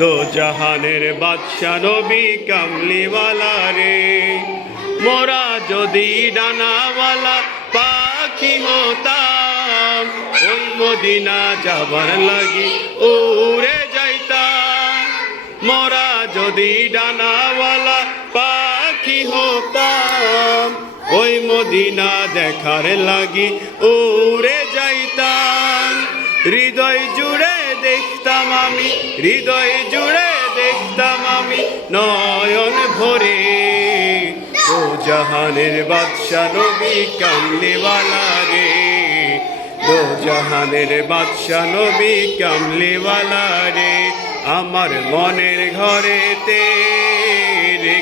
দো জাহানের বাদশা নবী কামলিওয়ালা রে মোরা যদি ডানাওয়ালা পাখি হতাম, ওই মদিনা যাবার লাগি উড়ে যাইতাম। মোরা যদি ডানাওয়ালা পাখি হতাম, ওই মদিনা দেখার লাগি উড়ে আমি। হৃদয় জুড়ে দেখতাম আমি নয়ন ভরে। ও জাহানের বাদশা নবী কামলিওয়ালা রে। দো জাহানের বাদশা নবী কামলিওয়ালা রে। আমার মনের ঘরেতে যার